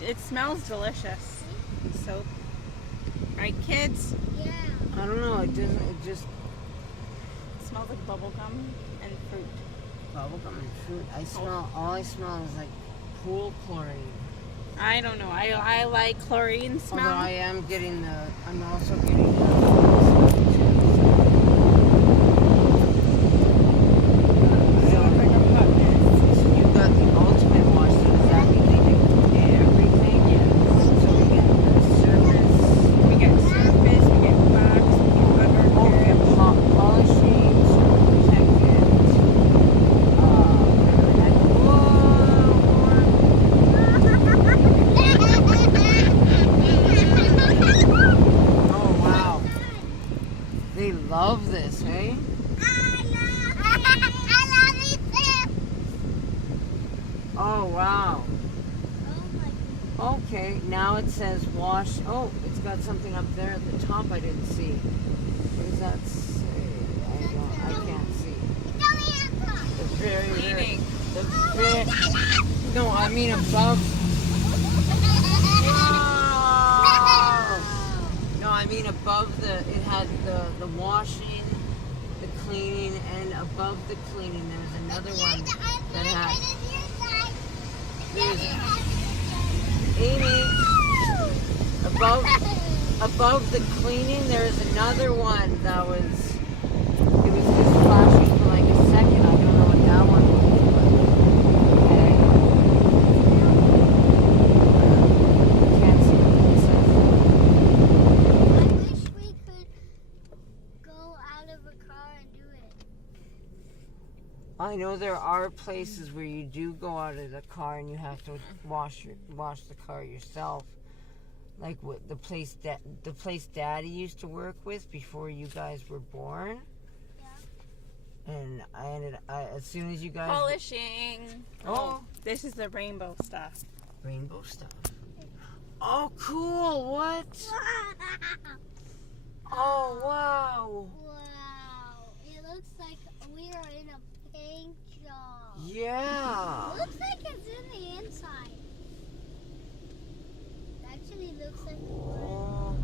It smells delicious. Soap. Right, kids? Yeah. I don't know. It doesn't. It just It smells like bubble gum and fruit. bubblegum and fruit. I smell. All I smell is like pool chlorine. I don't know. I like chlorine smell. Although I am getting the. I'm also getting the. So you got the ultimate wash. So does that mean they do everything? Yes. So we get the surface. We get surface, we get wax, we get Oh, we undercarriage. have polishing, protectant. Oh wow, they love this, hey? I love it too. Oh wow. Oh my Okay, now it says wash. Oh, it's got something up there at the top I didn't see. What does that say? I can't see. The very, Cleaning. the very, no, I mean above. No, I mean above the, it had the washing, the cleaning, and above the cleaning there's another one that had, there's, Amy, above the cleaning there's another one that was, it was just flashing for like a second. I don't know what that one was, but, okay. Can't see what it says. I wish we could go out of a car and do it. I know there are places where you do go out of the car and you have to wash the car yourself, like what the place Daddy used to work with before you guys were born. Yeah. And as soon as you guys Polishing. Oh. This is the rainbow stuff. rainbow stuff. Oh, cool! What? Oh, wow! Wow. It looks like we are in a paint job. Yeah. It looks like it's in the inside. It actually looks like Oh.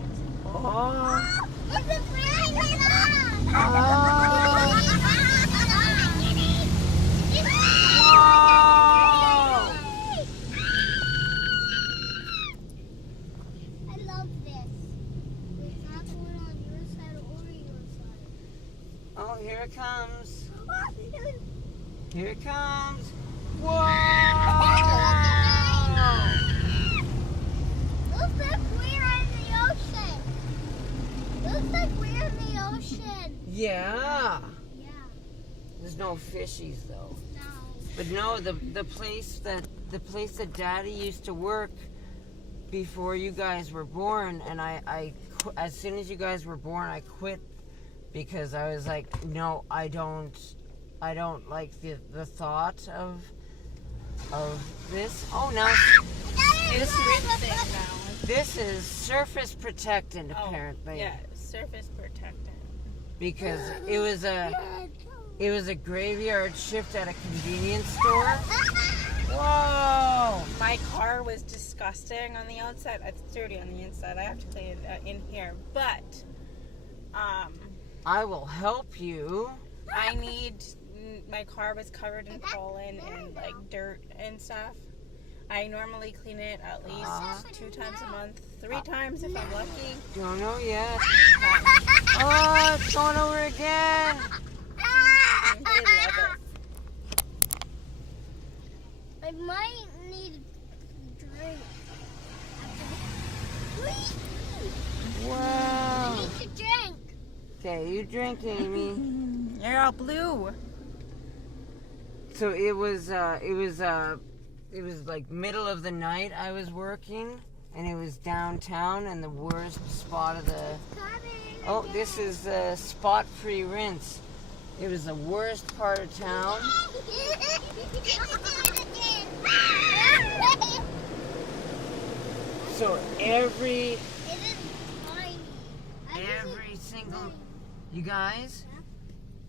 it's Oh. a paint Oh. Wow. I love this. It's not going on your side or your side. Oh, here it comes. Here it comes. Whoa! Looks like we're in the ocean. Looks like we're in the ocean. Yeah. Yeah. There's no fishies though. No. But no, the place that Daddy used to work before you guys were born, and I as soon as you guys were born, I quit because I was like, no, I don't like the thought of this. Oh, now It's rinsing now. this is surface protectant apparently, Yeah, surface protectant. because it was a graveyard shift at a convenience store. Whoa! My car was disgusting on the outside. It's dirty on the inside. I have to clean it in here. But, I will help you. I need. My car was covered in pollen and like dirt and stuff. I normally clean it at least 2 times a month, 3 times if I'm lucky. Don't know yet. Oh, it's going over again. They love it. I might need a drink. Wow. I need to drink. Okay, you drink, Amy. You're all blue. So it was like middle of the night I was working, and it was downtown and the worst spot of the. Oh, this is the spot-free rinse. It was the worst part of town. So every single, you guys,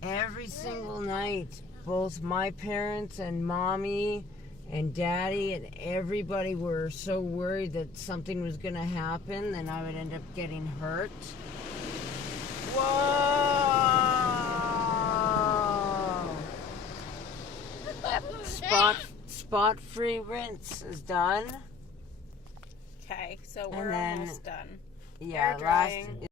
every single night, both my parents and mommy and Daddy and everybody were so worried that something was going to happen, then I would end up getting hurt. Whoa! Spot-free rinse is done. Okay, so And we're then- almost done. Yeah, Air drying. last